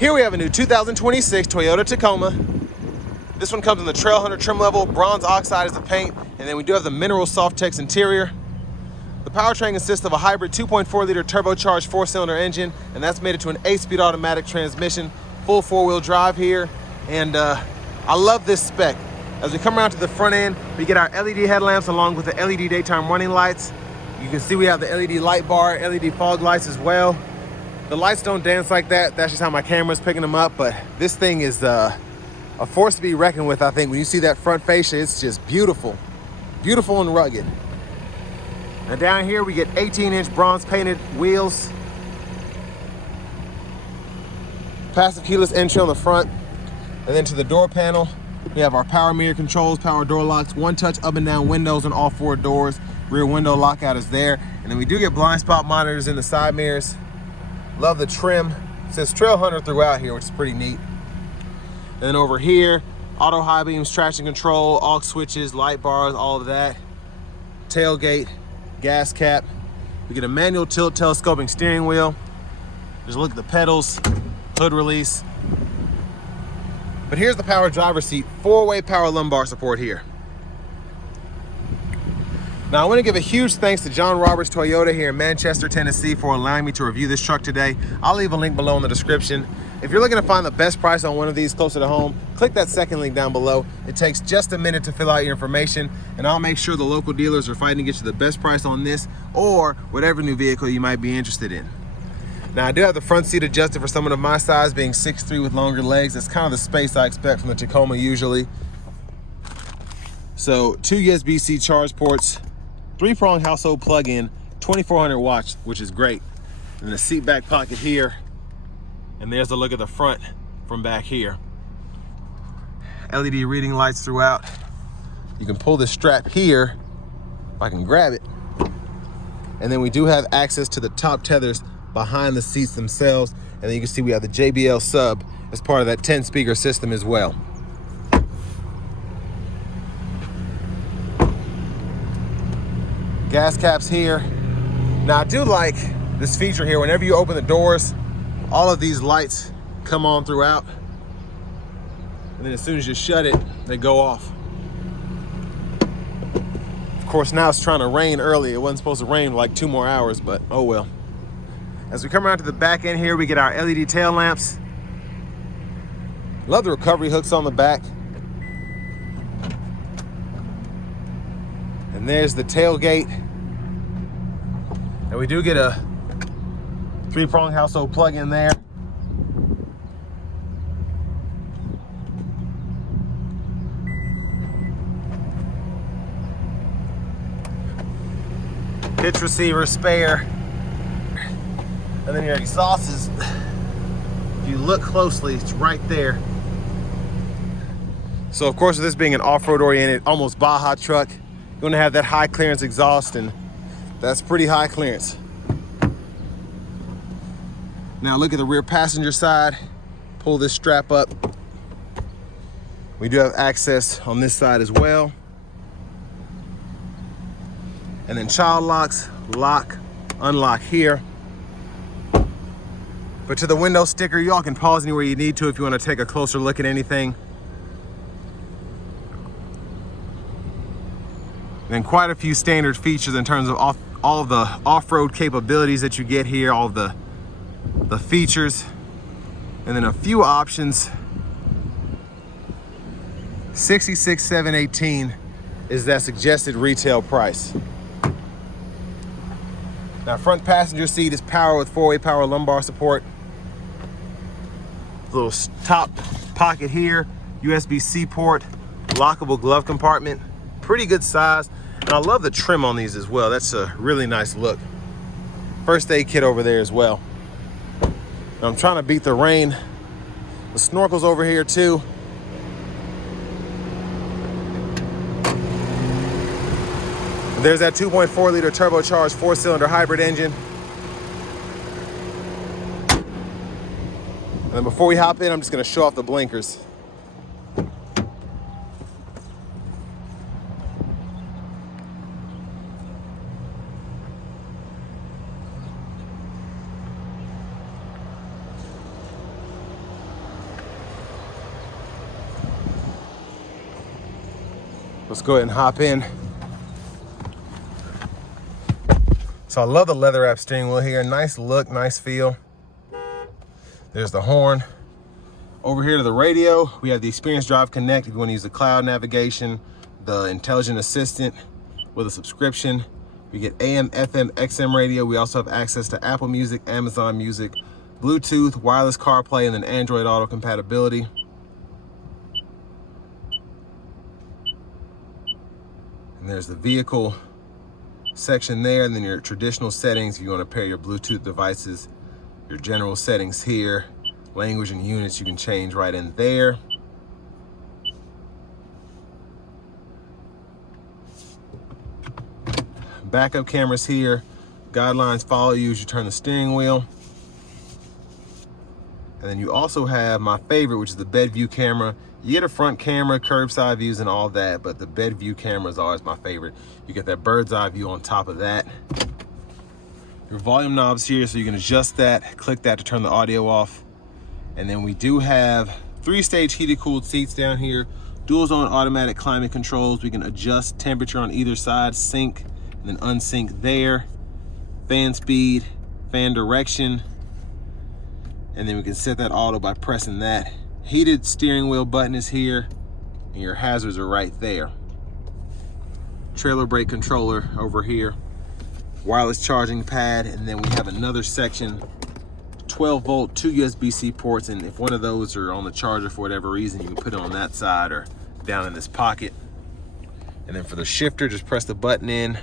Here we have a new 2026 Toyota Tacoma. This one comes in the TrailHunter trim level. Bronze oxide is the paint, and then we do have the mineral Softex interior. The powertrain consists of a hybrid 2.4-liter turbocharged 4-cylinder engine, and that's made it to an 8-speed automatic transmission, full 4-wheel drive here. And I love this spec. As we come around to the front end, we get our LED headlamps along with the LED daytime running lights. You can see we have the LED light bar, LED fog lights as well. The lights don't dance like that. That's just how my camera's picking them up, but this thing is a force to be reckoned with, I think. When you see that front fascia, it's just beautiful. Beautiful and rugged. Now down here, we get 18-inch bronze painted wheels. Passive keyless entry on the front. And then to the door panel, we have our power mirror controls, power door locks, one-touch up and down windows on all 4 doors. Rear window lockout is there. And then we do get blind spot monitors in the side mirrors. Love the trim. It says TrailHunter throughout here, which is pretty neat. And then over here, auto high beams, traction control, aux switches, light bars, all of that. Tailgate, gas cap. We get a manual tilt telescoping steering wheel. Just look at the pedals, hood release. But here's the power driver's seat, 4-way power lumbar support here. Now I want to give a huge thanks to John Roberts Toyota here in Manchester, Tennessee for allowing me to review this truck today. I'll leave a link below in the description. If you're looking to find the best price on one of these closer to home, click that second link down below. It takes just a minute to fill out your information, and I'll make sure the local dealers are fighting to get you the best price on this or whatever new vehicle you might be interested in. Now I do have the front seat adjusted for someone of my size, being 6'3" with longer legs. That's kind of the space I expect from the Tacoma usually. So 2 USB-C charge ports, 3-prong household plug-in, 2400 watts, which is great. And the seat back pocket here. And there's a look at the front from back here. LED reading lights throughout. You can pull this strap here, if I can grab it. And then we do have access to the top tethers behind the seats themselves. And then you can see we have the JBL sub as part of that 10-speaker system as well. Gas caps here. Now I do like this feature here. Whenever you open the doors, all of these lights come on throughout. And then as soon as you shut it, they go off. Of course, now it's trying to rain early. It wasn't supposed to rain for like 2 more hours, but oh well. As we come around to the back end here, we get our LED tail lamps. Love the recovery hooks on the back. And there's the tailgate. And we do get a 3-prong household plug in there. Pitch receiver spare. And then your exhaust is, if you look closely, it's right there. So of course, with this being an off-road oriented, almost Baja truck, you're gonna have that high clearance exhaust, and that's pretty high clearance. Now look at the rear passenger side. Pull this strap up. We do have access on this side as well. And then child locks, lock, unlock here. But to the window sticker, y'all can pause anywhere you need to if you want to take a closer look at anything. And quite a few standard features in terms of all of the off-road capabilities that you get here, all of the features, and then a few options. $66,718 is that suggested retail price. Now, front passenger seat is power with 4-way power lumbar support. Little top pocket here, USB-C port, lockable glove compartment, pretty good size. And I love the trim on these as well. That's a really nice look. First aid kit over there as well. Now I'm trying to beat the rain. The snorkel's over here too. There's that 2.4-liter turbocharged 4-cylinder hybrid engine. And then before we hop in, I'm just gonna show off the blinkers. Let's go ahead and hop in. So I love the leather wrap steering wheel here. Nice look, nice feel. There's the horn. Over here to the radio, we have the Experience Drive Connect if you want to use the cloud navigation, the intelligent assistant with a subscription. We get AM, FM, XM radio. We also have access to Apple Music, Amazon Music, Bluetooth, wireless CarPlay, and then Android Auto compatibility. And there's the vehicle section there, and then your traditional settings if you want to pair your Bluetooth devices, your general settings here, language and units you can change right in there. Backup cameras here, guidelines follow you as you turn the steering wheel. And then you also have my favorite, which is the bed view camera. You get a front camera, curbside views and all that, but the bed view camera is always my favorite. You get that bird's eye view on top of that. Your volume knobs here, so you can adjust that, click that to turn the audio off. And then we do have 3-stage heated cooled seats down here, dual zone automatic climate controls. We can adjust temperature on either side, sync and then unsync there. Fan speed, fan direction. And then we can set that auto by pressing that. Heated steering wheel button is here, and your hazards are right there. Trailer brake controller over here. Wireless charging pad, and then we have another section, 12-volt, 2 USB-C ports, and if one of those are on the charger for whatever reason, you can put it on that side or down in this pocket. And then for the shifter, just press the button in,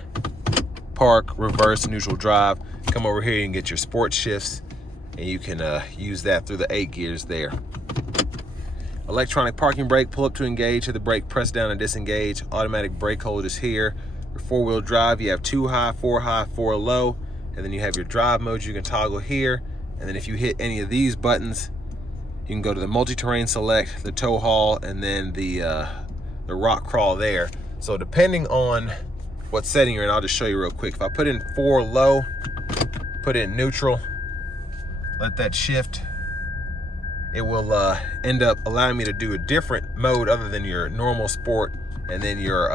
park, reverse, neutral drive. Come over here and get your sport shifts, and you can use that through the 8 gears there. Electronic parking brake, pull up to engage, hit the brake, press down and disengage. Automatic brake hold is here. Your 4-wheel drive, you have 2 high, 4 low, and then you have your drive modes you can toggle here. And then if you hit any of these buttons, you can go to the multi-terrain select, the tow haul, and then the rock crawl there. So depending on what setting you're in, I'll just show you real quick. If I put in 4 low, put it in neutral, let that shift, it will end up allowing me to do a different mode other than your normal sport and then your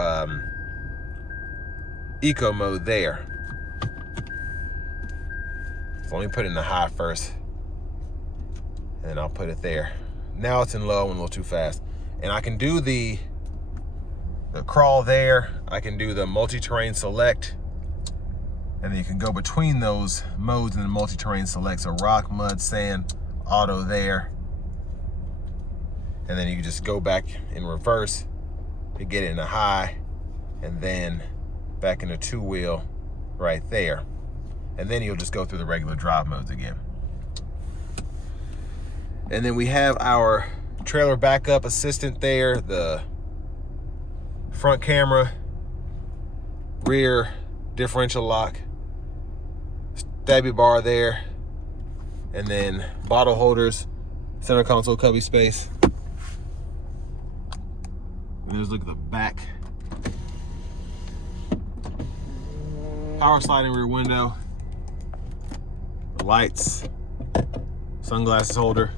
eco mode there. So let me put it in the high first, and then I'll put it there. Now it's in low, and a little too fast. And I can do the crawl there. I can do the multi-terrain select, and then you can go between those modes in the multi-terrain select. So rock, mud, sand, auto there. And then you can just go back in reverse to get it in a high, and then back in the 2-wheel right there. And then you'll just go through the regular drive modes again. And then we have our trailer backup assistant there, the front camera, rear differential lock, stabby bar there, and then bottle holders, center console cubby space. And let's look at the back. Power sliding rear window, the lights, sunglasses holder,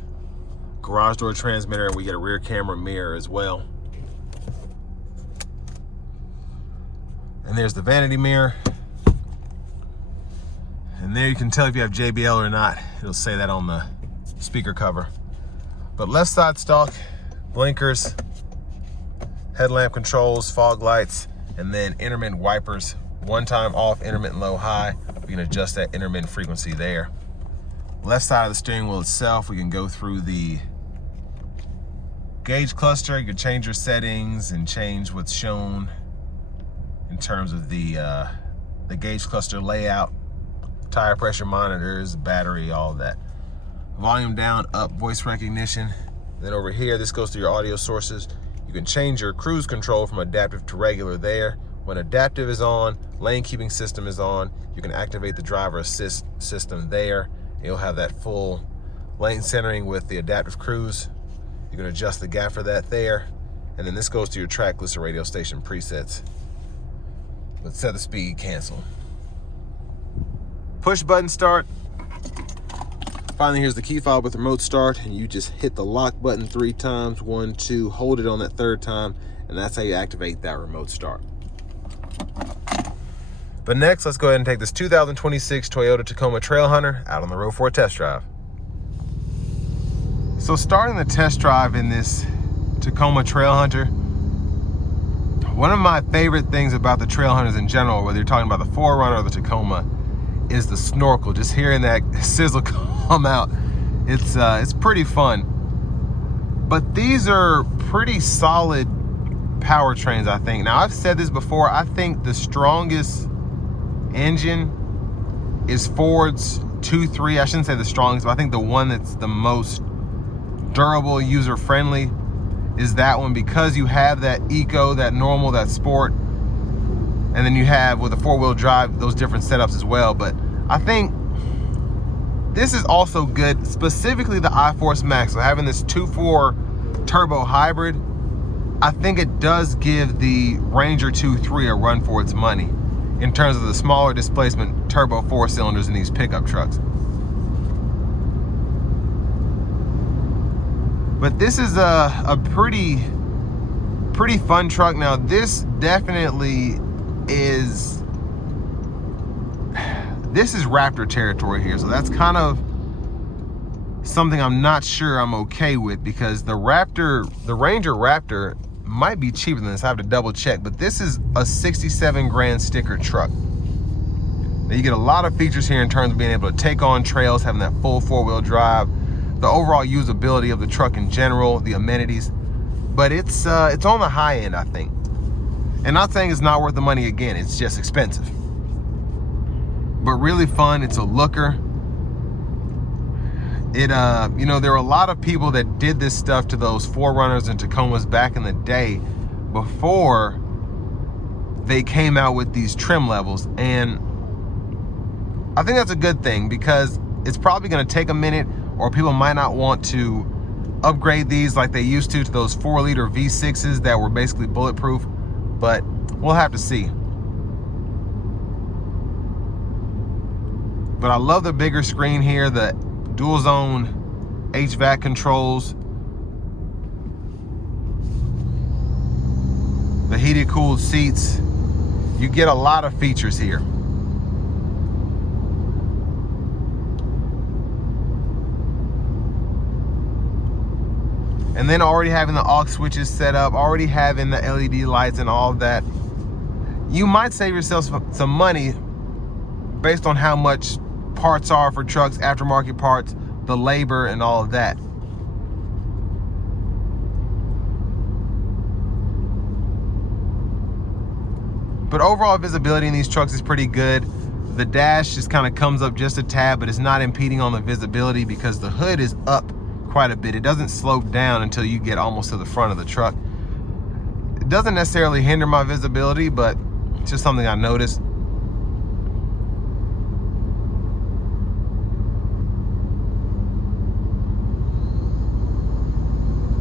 garage door transmitter, and we get a rear camera mirror as well. And there's the vanity mirror. And there you can tell if you have JBL or not. It'll say that on the speaker cover. But left side stock, blinkers, headlamp controls, fog lights, and then intermittent wipers. One time off, intermittent low, high. We can adjust that intermittent frequency there. Left side of the steering wheel itself, we can go through the gauge cluster. You can change your settings and change what's shown in terms of the gauge cluster layout, tire pressure monitors, battery, all of that. Volume down, up, voice recognition. Then over here, this goes to your audio sources. You can change your cruise control from adaptive to regular there. When adaptive is on, lane keeping system is on, you can activate the driver assist system there. You'll have that full lane centering with the adaptive cruise. You can adjust the gap for that there. And then this goes to your track list or radio station presets. Let's set the speed, cancel. Push button start. Finally, here's the key fob with remote start, and you just hit the lock button 3 times, 1, 2, hold it on that 3rd time, and that's how you activate that remote start. But next, let's go ahead and take this 2026 Toyota Tacoma TrailHunter out on the road for a test drive. So starting the test drive in this Tacoma TrailHunter, one of my favorite things about the TrailHunters in general, whether you're talking about the 4Runner or the Tacoma, is the snorkel. Just hearing that sizzle come out, it's pretty fun. But these are pretty solid powertrains, I think. Now, I've said this before, I think the strongest engine is Ford's 2.3. I shouldn't say the strongest, but I think the one that's the most durable, user-friendly is that one, because you have that eco, that normal, that sport, and then you have with a 4-wheel drive those different setups as well. But I think this is also good, specifically the iForce Max. So having this 2.4 turbo hybrid, I think it does give the Ranger 2.3 a run for its money in terms of the smaller displacement turbo 4 cylinders in these pickup trucks. But this is a pretty fun truck. Now, this definitely is, this is Raptor territory here. So that's kind of something I'm not sure I'm okay with, because the Ranger Raptor might be cheaper than this. I have to double check, but this is a 67 grand sticker truck. Now, you get a lot of features here in terms of being able to take on trails, having that full 4-wheel drive, the overall usability of the truck in general, the amenities, but it's on the high end, I think. And not saying it's not worth the money, again, it's just expensive. But really fun, it's a looker. It, you know, there were a lot of people that did this stuff to those 4Runners and Tacomas back in the day before they came out with these trim levels. And I think that's a good thing, because it's probably gonna take a minute, or people might not want to upgrade these like they used to those 4-liter V6s that were basically bulletproof, but we'll have to see. But I love the bigger screen here, the dual zone HVAC controls, the heated cooled seats. You get a lot of features here. And then already having the aux switches set up, already having the LED lights and all of that, you might save yourself some money based on how much parts are for trucks, aftermarket parts, the labor and all of that. But overall visibility in these trucks is pretty good. The dash just kind of comes up just a tad, but it's not impeding on the visibility because the hood is up quite a bit. It doesn't slope down until you get almost to the front of the truck. It doesn't necessarily hinder my visibility, but it's just something I noticed.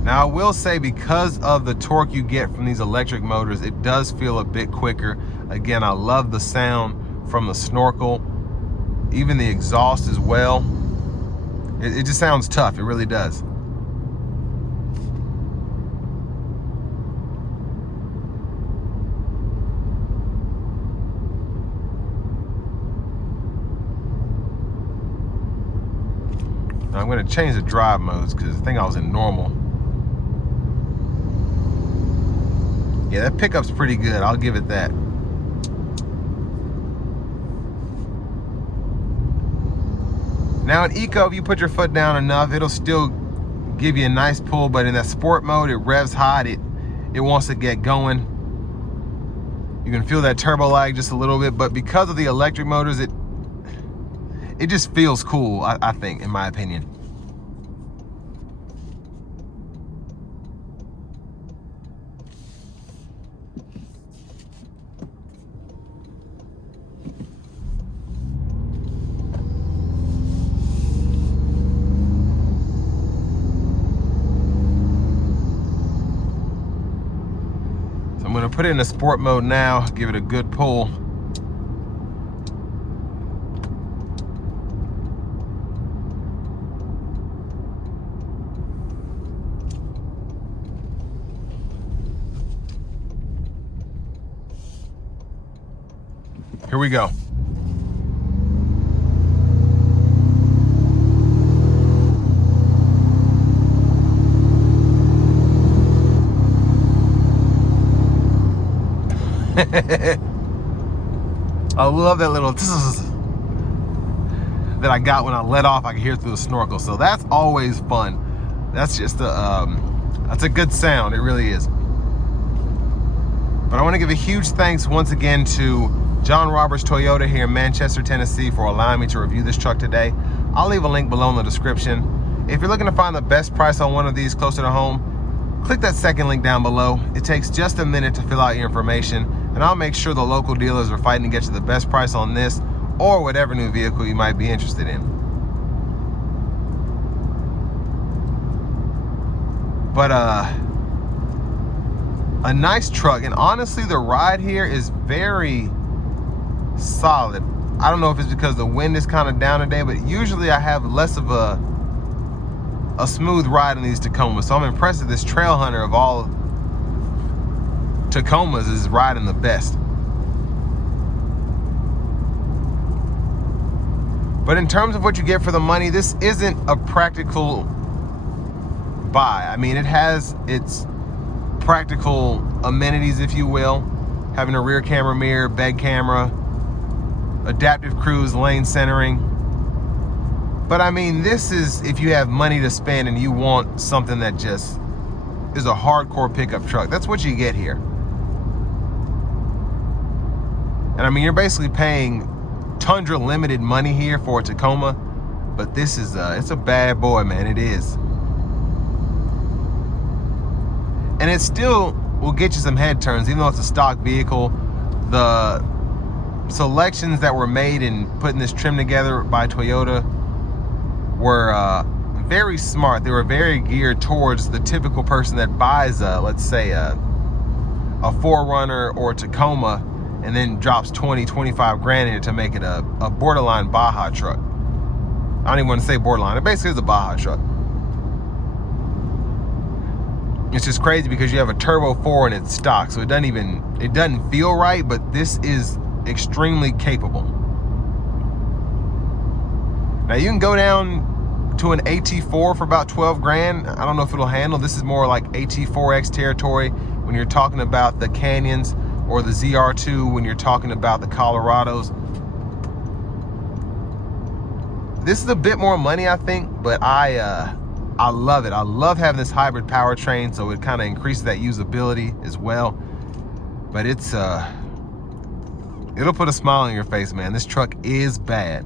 Now, I will say, because of the torque you get from these electric motors, it does feel a bit quicker. Again, I love the sound from the snorkel, even the exhaust as well. It just sounds tough, it really does. Now, I'm gonna change the drive modes because I think I was in normal. Yeah, that pickup's pretty good, I'll give it that. Now in Eco, if you put your foot down enough, it'll still give you a nice pull, but in that sport mode, it revs hot, it wants to get going. You can feel that turbo lag just a little bit, but because of the electric motors, it just feels cool, I think, in my opinion. I'm gonna put it in a sport mode now, give it a good pull. Here we go. I love that little that I got when I let off. I can hear through the snorkel, so that's always fun. That's just that's a good sound. It really is. But I want to give a huge thanks once again to John Roberts Toyota here in Manchester, Tennessee for allowing me to review this truck today. I'll leave a link below in the description. If you're looking to find the best price on one of these closer to home, click that second link down below. It takes just a minute to fill out your information, and I'll make sure the local dealers are fighting to get you the best price on this or whatever new vehicle you might be interested in. But a nice truck, and honestly the ride here is very solid. I don't know if it's because the wind is kind of down today, but usually I have less of a smooth ride in these Tacomas, so I'm impressed that this TrailHunter of all Tacomas is riding the best. But in terms of what you get for the money, this isn't a practical buy. I mean, it has its practical amenities, if you will, having a rear camera mirror, bed camera, adaptive cruise, lane centering. But I mean, this is if you have money to spend and you want something that just is a hardcore pickup truck. That's what you get here. And I mean, you're basically paying Tundra limited money here for a Tacoma, but this is it's a bad boy, man. It is. And it still will get you some head turns, even though it's a stock vehicle. The selections that were made in putting this trim together by Toyota were very smart. They were very geared towards the typical person that buys let's say a 4Runner or a Tacoma and then drops 20-25 grand in it to make it a borderline Baja truck. I don't even want to say borderline. It basically is a Baja truck. It's just crazy because you have a turbo 4 and it's stock, so it doesn't feel right, but this is extremely capable. Now you can go down to an AT4 for about 12 grand. I don't know if it'll handle. This is more like AT4X territory when you're talking about the Canyons, or the ZR2 when you're talking about the Colorados. This is a bit more money, I think, but I love it. I love having this hybrid powertrain, so it kind of increases that usability as well. But it's it'll put a smile on your face, man. This truck is bad.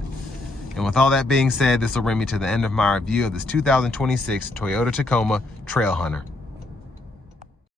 And with all that being said, this will bring me to the end of my review of this 2026 Toyota Tacoma TrailHunter.